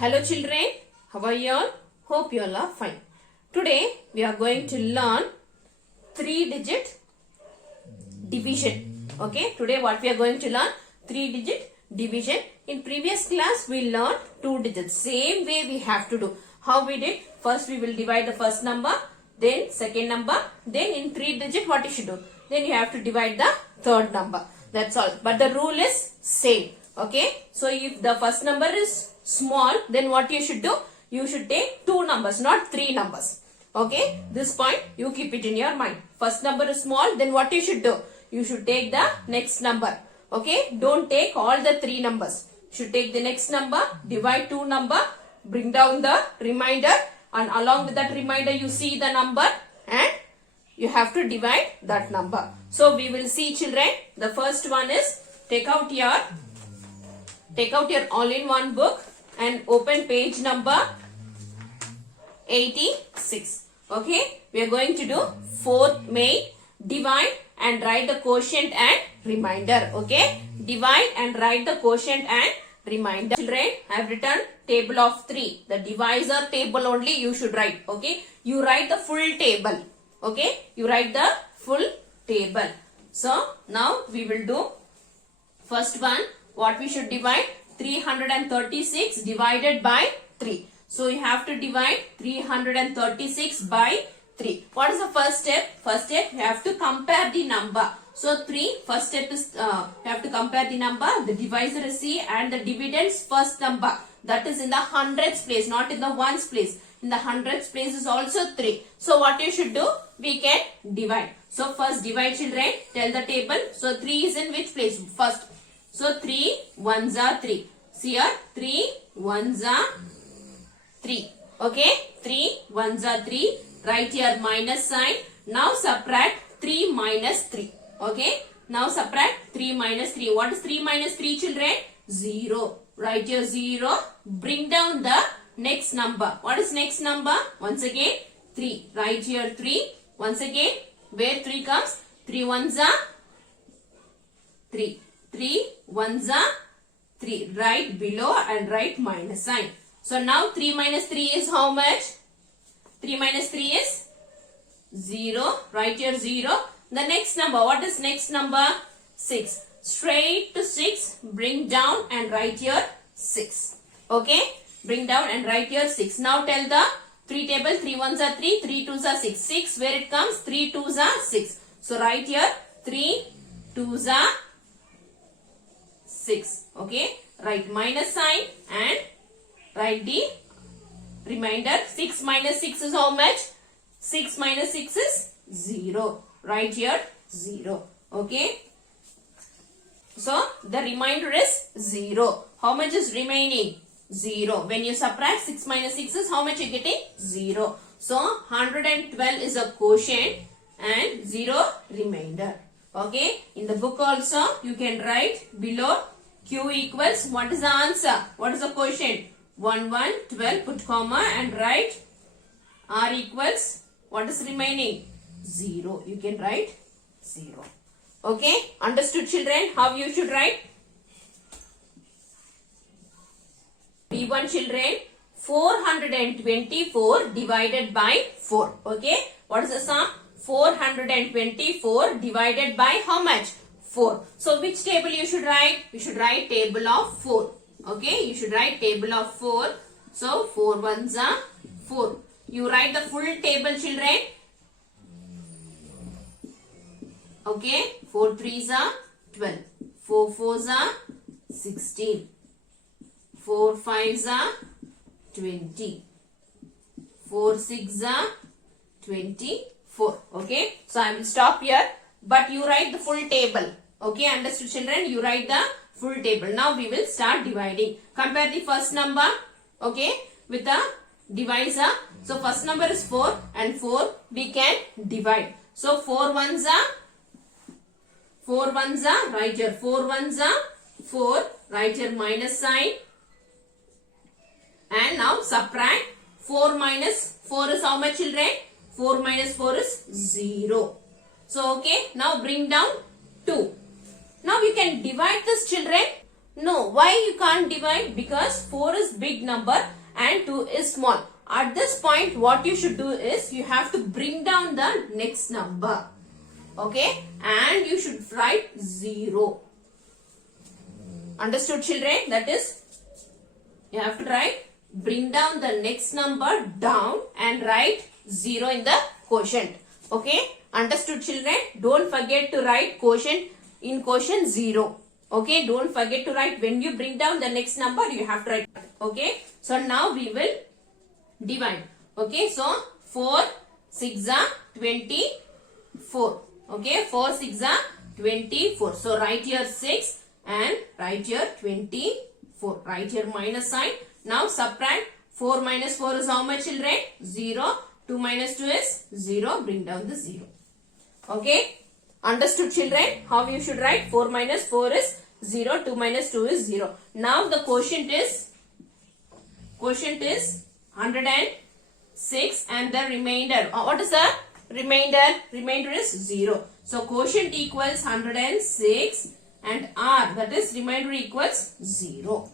Hello children, how are you all? Hope you all are fine. Today we are going to learn 3-digit division. Okay, today what we are going to learn? 3-digit division. In previous class we learned 2 digits. Same way we have to do. How we did? First we will divide the first number, then second number, then in 3-digit what you should do? Then you have to divide the third number. That's all. But the rule is same. Okay, so if the first number is small, then what you should do? You should take 2 numbers, not 3 numbers. Okay, this point you keep it in your mind. First number is small, then what you should do? You should take the next number. Okay, don't take all the 3 numbers. You should take the next number, divide 2 number, bring down the remainder, and along with that remainder you see the number and you have to divide that number. So we will see children. The first one is take out your all-in-one book and open page number 86. Okay, we are going to do fourth main, divide and write the quotient and remainder. Okay, divide and write the quotient and remainder. Children, I have written table of 3. The divisor table only you should write. Okay, you write the full table. Okay, you write the full table. So now we will do first one. What we should divide? 336 divided by 3. So you have to divide 336 by 3. What is the first step? First step, you have to compare the number. So 3, first step is you have to compare the number. The divisor is C and the dividends first number. That is in the hundreds place, not in the ones place. In the hundreds place is also 3. So what you should do? We can divide. So first divide children. Tell the table. So 3 is in which place? First. So 3 ones are 3. See here 3 ones are 3. Okay, 3 ones are 3. Write here minus sign. Now subtract 3 minus 3. Okay, now subtract 3 minus 3. What is 3 minus 3 children? 0. Write here 0. Bring down the next number. What is next number? Once again 3. Write here 3. Once again, where 3 comes? 3 ones are 3. 3 ones are 3. Write below and write minus sign. So now 3 minus 3 is how much? 3 minus 3 is 0. Write here 0. The next number. What is next number? 6. Straight to 6. Bring down and write here 6. Okay. Bring down and write here 6. Now tell the 3 table. 3 ones are 3. 3 twos are 6. 6 where it comes? 3 twos are 6. So write here 3 twos are 6. Okay. Write minus sign and write the remainder. 6 minus 6 is how much? 6 minus 6 is 0. Write here 0. Okay. So the remainder is 0. How much is remaining? 0. When you subtract 6 minus 6 is how much you getting? 0. So 112 is a quotient and 0 remainder. Okay. In the book also you can write below Q equals, what is the answer? What is the quotient? 1, 1, 12, put comma and write R equals, what is remaining? 0. You can write 0. Okay. Understood children? How you should write? B1 children, 424 divided by 4. Okay. What is the sum? 424 divided by how much? 4. So which table you should write? You should write table of 4. Okay. You should write table of 4. So 4 ones are 4. You write the full table children. Okay. 4 threes are 12. 4 fours are 16. 4 fives are 20. 4 six are 24. Okay. So I will stop here. But you write the full table. Okay. Understood children? You write the full table. Now we will start dividing. Compare the first number. Okay. With the divisor. So first number is 4 and 4 we can divide. So 4 ones are write here 4 ones are 4. Write here minus sign. And now subtract 4 minus 4 is how much children? 4 minus 4 is 0. So okay. Now bring down 2. Now you can divide this children. No, why you can't divide? Because 4 is big number and 2 is small. At this point, what you should do is you have to bring down the next number. Okay, and you should write 0. Understood, children? That is, you have to write, bring down the next number down and write 0 in the quotient. Okay, understood, children? Don't forget to write quotient in quotient 0. Okay, don't forget to write. When you bring down the next number, you have to write. Okay, so now we will divide. Okay, so 4 6 are 24. Okay, 4 6 are 24. So write here 6 and write here 24. Write here minus sign. Now subtract. 4 minus 4 is how much, children? 0. 2 minus 2 is 0. Bring down the 0. Okay. Understood, children? How you should write? 4 minus 4 is 0. 2 minus 2 is 0. Now the quotient is 106 and the remainder. What is the remainder? Remainder is 0. So quotient equals 106 and R, that is remainder, equals 0.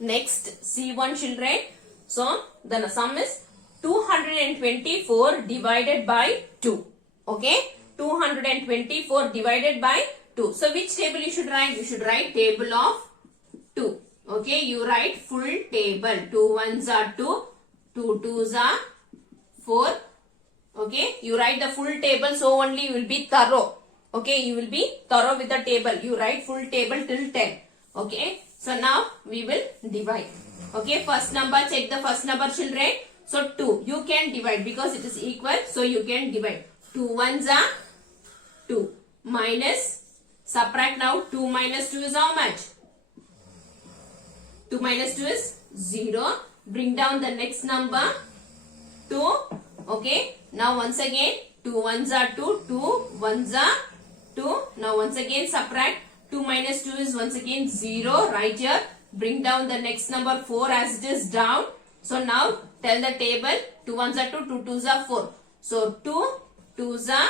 Next, C1, children. So the sum is 224 divided by 2. Okay, 224 divided by 2. So which table you should write? You should write table of 2. Okay, you write full table. 2 ones are 2, 2 twos are 4. Okay, you write the full table, so only you will be thorough. Okay, you will be thorough with the table. You write full table till 10. Okay, so now we will divide. Okay, first number, check the first number, children. So 2, you can divide because it is equal, so you can divide. 2 ones are 2 minus, subtract now. 2 minus 2 is how much? 2 minus 2 is 0. Bring down the next number, 2. Okay, now once again 2 ones are 2, 2 ones are 2. Now once again subtract. 2 minus 2 is once again 0. Right here, bring down the next number 4 as it is down. So now tell the table. 2 ones are 2, 2 twos are 4. So 2 twos are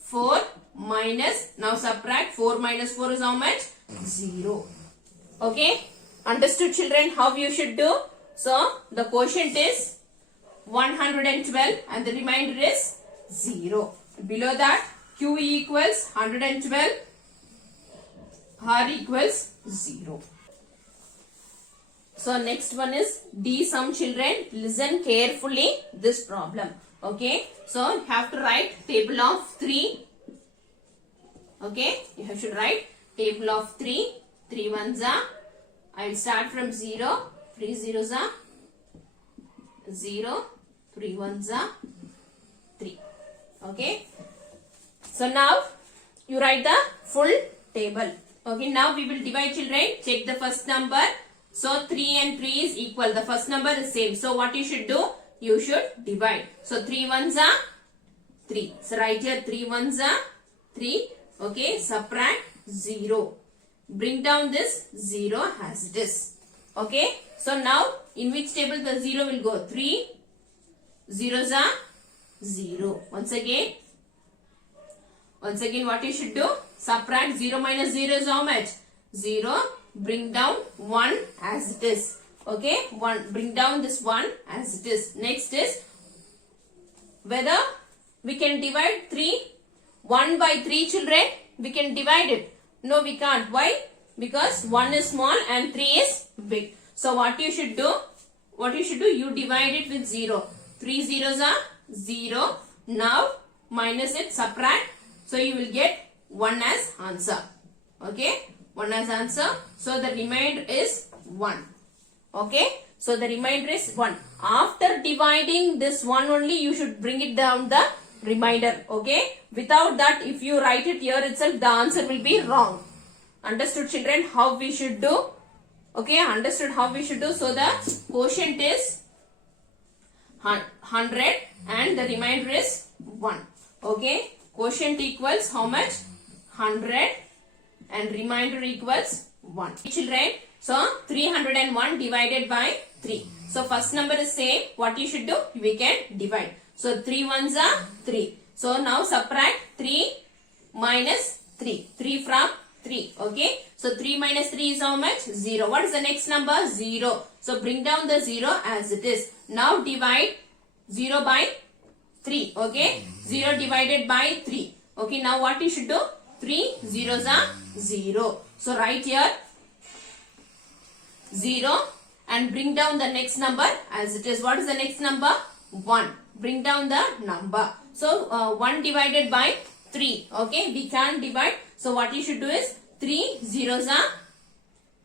4 minus, now subtract. 4 minus 4 is how much? 0. Okay, understood, children, how you should do? So the quotient is 112 and the remainder is 0. Below that, Q equals 112, R equals 0. So next one is D sum, children. Listen carefully this problem. Okay, so you have to write table of 3. Okay, you should write table of 3. 3 ones are, I will start from 0. 3 zeros are 0. 3 ones are 3. Okay, so now you write the full table. Okay, now we will divide, children. Check the first number. So 3 and 3 is equal. The first number is same. So what you should do? You should divide. So 3 ones are 3. So write here 3 ones are 3. Okay, subtract 0. Bring down this 0 as it is. Okay, so now in which table the 0 will go? 3 zeros are 0. Once again what you should do? Subtract 0 minus 0 is how much? 0. Bring down 1 as it is. Okay, 1. Bring down this 1 as it is. Next is whether we can divide 3 1 by 3, children. We can divide it. No, we can't. Why? Because 1 is small and 3 is big. So what you should do? You divide it with 0. 3 zeros are 0. Now minus it, subtract. So you will get 1 as answer. Okay, 1 as answer. So the remainder is 1. Okay, so the remainder is 1. After dividing this 1 only, you should bring it down the remainder. Okay, without that, if you write it here itself, the answer will be wrong. Understood, children, how we should do? Okay, understood how we should do. So the quotient is 100 and the remainder is 1. Okay, quotient equals how much? 100 and remainder equals 1. Children, so 301 divided by 3. So first number is same. What you should do? We can divide. So 3 ones are 3. So now subtract 3 minus 3. 3 from 3. Okay. So 3 minus 3 is how much? 0. What is the next number? 0. So bring down the 0 as it is. Now divide 0 by 3. Okay. 0 divided by 3. Okay. Now what you should do? 3 zeros are 0. So write here 0 and bring down the next number as it is. What is the next number? 1. Bring down the number. So 1 divided by 3. Okay. We can't divide. So what you should do is 3 zeros are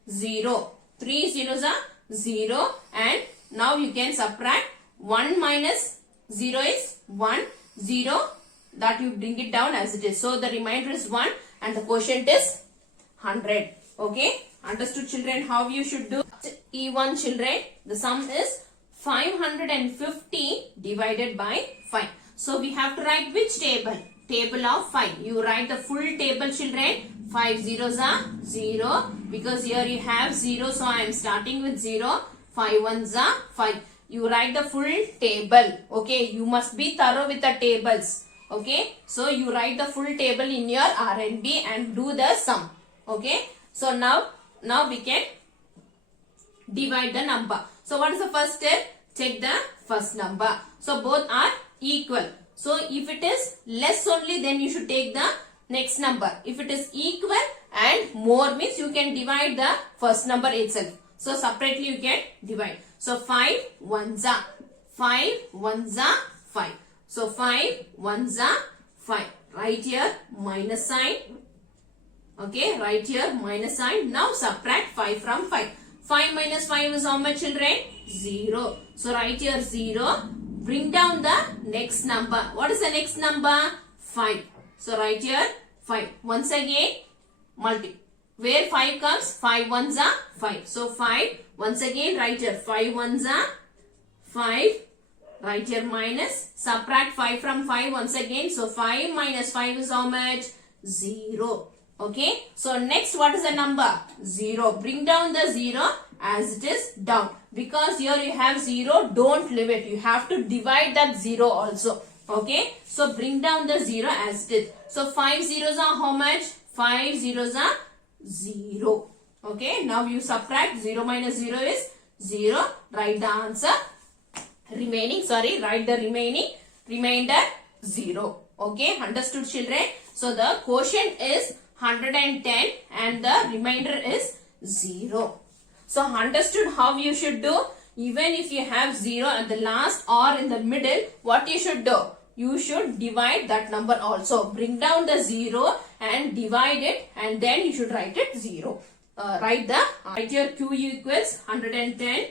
0. 3 zeros are 0 and now you can subtract 1 minus 0 is 1. 0 that you bring it down as it is. So the remainder is 1 and the quotient is 100. Okay. Understood children how you should do? E1 children, the sum is 550 divided by 5. So we have to write which table? Table of 5. You write the full table children. 5 zeros are 0 because here you have 0. So I am starting with 0. 5 ones are 5. You write the full table. Okay. You must be thorough with the tables. Okay. So you write the full table in your RNB and do the sum. Okay. So now we can divide the number. So what is the first step? Check the first number. So both are equal. So if it is less only, then you should take the next number. If it is equal and more means you can divide the first number itself. So separately you can divide. So 5 ones are 5 ones are 5. So 5 ones are 5. Write here minus sign. Okay, write here minus sign. Now subtract 5 from 5. 5 minus 5 is how much children? 0. So write here 0. Bring down the next number. What is the next number? 5. So write here 5. Once again where 5 comes? 5 ones are 5. So 5. Once again write here 5 ones are 5. Write here minus. Subtract 5 from 5 once again. So 5 minus 5 is how much? 0. Okay. So next what is the number? 0. Bring down the 0 as it is down. Because here you have 0. Don't leave it. You have to divide that 0 also. Okay. So bring down the 0 as it is. So 5 zeros are how much? 5 zeros are 0. Okay. Now you subtract 0 minus 0 is 0. Write the answer. Write the remainder 0. Okay. Understood children? So the quotient is 110 and the remainder is 0. So understood how you should do? Even if you have 0 at the last or in the middle, what you should do? You should divide that number also. Bring down the 0 and divide it and then you should write it 0. Write here Q equals 110,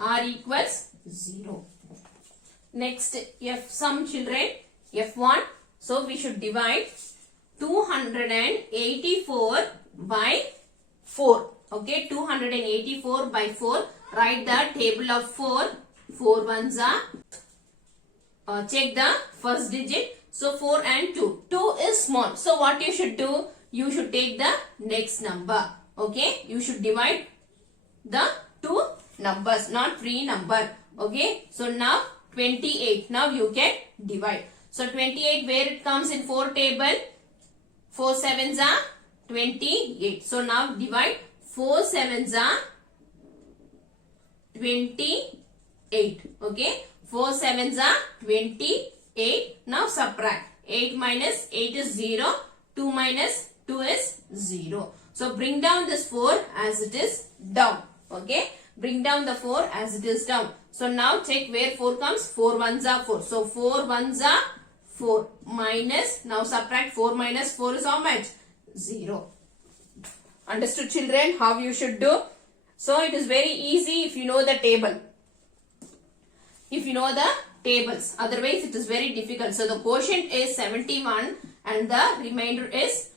R equals 0. Next F sum children, F1. So we should divide 284 by 4. Okay, 284 by 4. Write the table of 4. 4 ones are. Check the first digit. So 4 and 2. 2 is small. So what you should do? You should take the next number. Okay, you should divide the two numbers, not 3 number. Okay, so now 28. Now you can divide. So 28 where it comes in 4 table? 4 sevens are 28. So now divide 4 sevens are 28. Okay. 4 sevens are 28. Now subtract. 8 minus 8 is 0. 2 minus 2 is 0. So bring down this 4 as it is down. Okay. Bring down the 4 as it is down. So now check where 4 comes. 4 ones are 4. So 4 ones are 4 minus, now subtract 4 minus 4 is how much? 0. Understood children how you should do? So it is very easy if you know the table. If you know the tables. Otherwise it is very difficult. So the quotient is 71 and the remainder is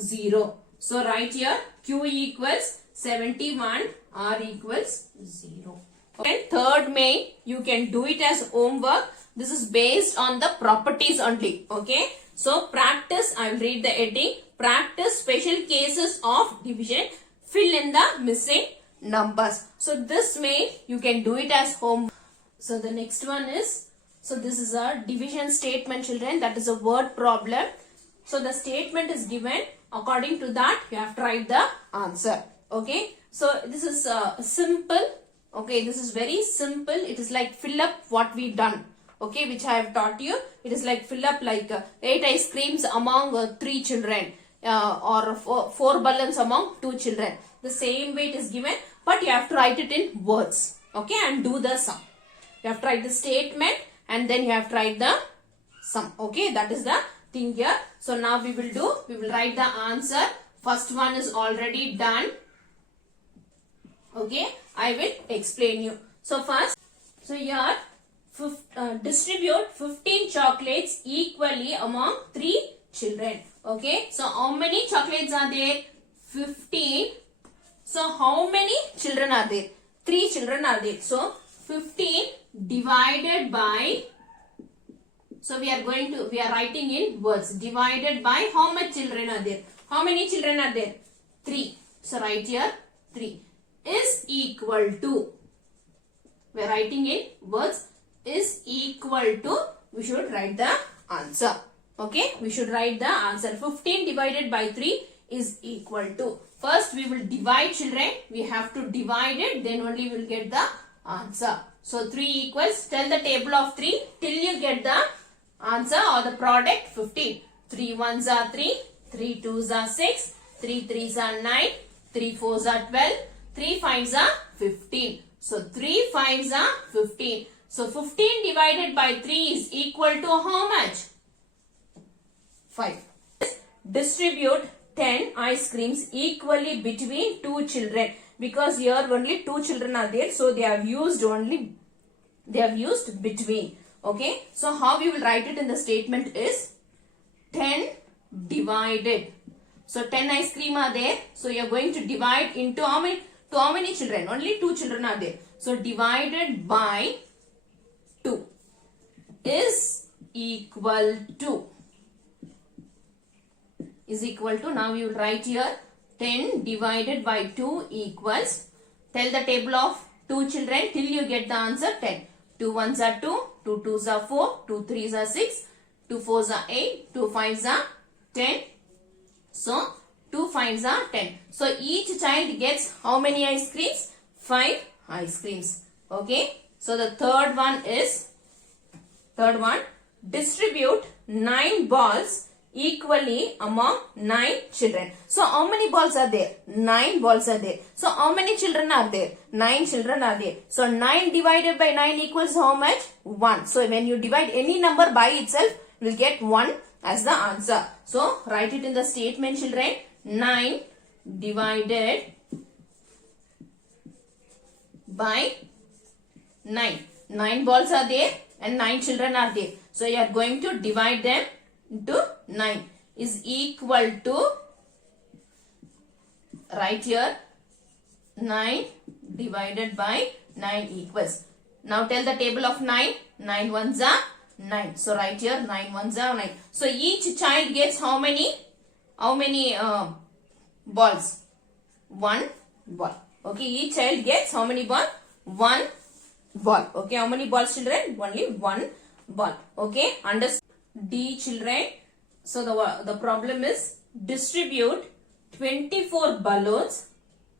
0. So write here Q equals 71, R equals 0. Okay. Third main, you can do it as homework. This is based on the properties only. Okay. So practice, I will read the heading. Practice special cases of division. Fill in the missing numbers. So this main, you can do it as homework. So the next one is, so this is a division statement children. That is a word problem. So the statement is given According to that, you have to write the answer. Okay. So this is simple. Okay. This is very simple. It is like fill up what we done. Okay. Which I have taught you. It is like fill up like 8 ice creams among 3 children. Or 4 balloons among 2 children. The same way it is given. But you have to write it in words. Okay. And do the sum. You have to write the statement. And then you have to write the sum. Okay. That is the thing here. So now we will write the answer. First one is already done. Okay, I will explain you. So first, so here distribute 15 chocolates equally among 3 children. Okay, so how many chocolates are there? 15. So how many children are there? 3 children are there. So 15 divided by, so we are writing in words. Divided by how much children are there? How many children are there? 3. So write here 3 is equal to, we are writing in words, is equal to, we should write the answer. Okay, we should write the answer. 15 divided by 3 is equal to. First we will divide, children. We have to divide it, then only we will get the answer. So 3 equals, tell the table of 3 till you get the answer or the product 15. 3 ones are 3, 3 twos are 6, 3 threes are 9, 3 fours are 12, 3 fives are 15. So 3 fives are 15. So 15 divided by 3 is equal to how much? 5. Distribute 10 ice creams equally between 2 children. Because here only 2 children are there. So they have used between. Okay. So how we will write it in the statement is 10 divided. So 10 ice cream are there. So you are going to divide into how many? To how many children? Only 2 children are there. So divided by 2 is equal to. Is equal to. Now you will write here 10 divided by 2 equals. Tell the table of 2 children till you get the answer 10. 2 ones are 2, 2 twos are 4, 2 threes are 6, 2 fours are 8, 2 fives are 10. So 2 fives are 10. So each child gets how many ice creams? 5 ice creams. Okay. So the third one, distribute 9 balls equally among 9 children. So how many balls are there? 9 balls are there. So how many children are there? 9 children are there. So 9 divided by 9 equals how much? 1. So when you divide any number by itself, you will get 1 as the answer. So write it in the statement, children. 9 divided by 9. 9 balls are there and 9 children are there. So you are going to divide them into 9 is equal to, right here, 9 divided by 9 equals. Now tell the table of 9. 9 ones are 9. So write here 9 ones are 9. So each child gets how many? How many balls? 1 ball. Okay, each child gets how many ball? 1 ball. Okay, how many balls, children? Only 1 ball. Okay, understand? D, children. So the problem is distribute 24 balloons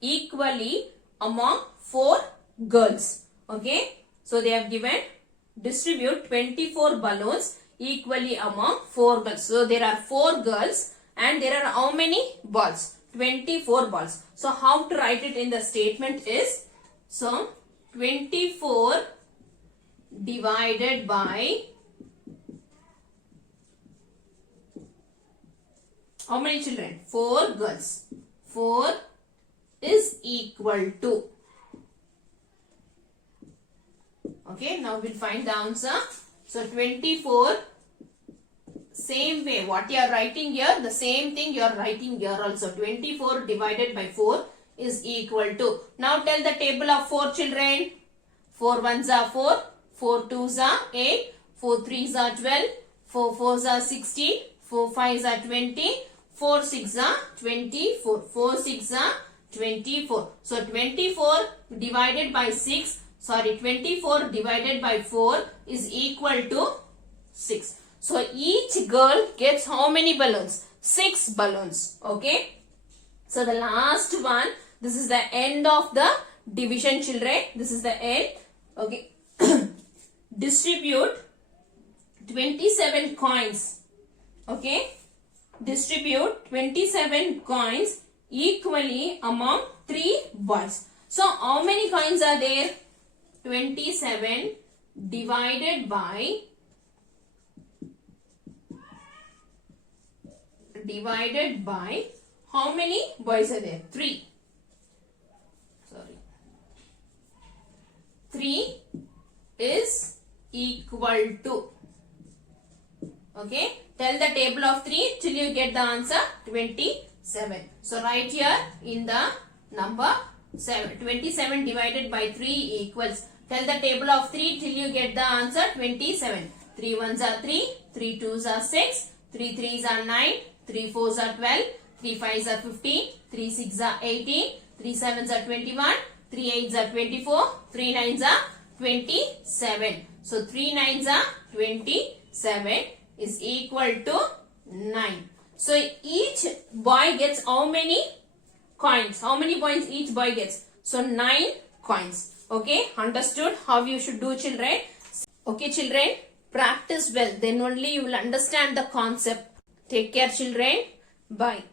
equally among 4 girls. Okay, so they have given distribute 24 balloons equally among 4 girls. So there are 4 girls and there are how many balls? 24 balls. So how to write it in the statement is, so 24 divided by how many children? 4 girls. 4 is equal to. Okay, now we'll find the answer. So 24, same way what you are writing here, the same thing you are writing here also. 24 divided by 4 is equal to. Now tell the table of 4 children. 4 ones are 4, 4 twos are 8, 4 threes are 12, 4 fours are 16, 4 fives are 20, 4 6 are 24, 4 6 are 24. So 24 divided by 6, 24 divided by 4 is equal to 6. So each girl gets how many balloons? 6 balloons. Okay. So the last one, this is the end of the division, children. This is the end. Okay. Distribute 27 coins. Okay. Distribute 27 coins equally among 3 boys. So how many coins are there? 27 divided by how many boys are there? 3. Sorry. 3 is equal to. Okay. Tell the table of 3 till you get the answer 27. So write here in the number 7. 27 divided by 3 equals. Tell the table of 3 till you get the answer 27. 3 ones are 3. 3 twos are 6. 3 threes are 9. 3 fours are 12. 3 fives are 15. 3 sixes are 18. 3 sevens are 21. 3 eights are 24. 3 nines are 27. So 3 nines are 27 is equal to 9. So each boy gets how many coins? How many points each boy gets? So 9 coins. Okay, understood how you should do, children? Okay, children, practice well. Then only you will understand the concept. Take care, children. Bye.